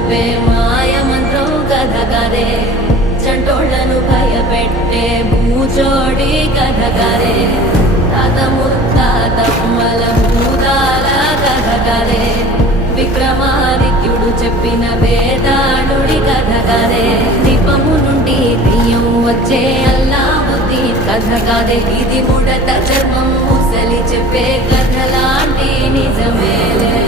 చెప్పే మాయ మంత్రం కథ కదే చంటోళ్లను భయపెట్టే భూచోడి కథ కదే తాత ముత్తాతమ్మల భూతాల కథ కదే విక్రమాదిత్యుడు చెప్పిన వేదాళుడి కథ కదే దీపము నుండి బియ్యం వచ్చే అల్లావుద్దీన్ కథ కదే ఇది ముడత చర్మం ముసలి చెప్పే కథలాంటి నిజమేలే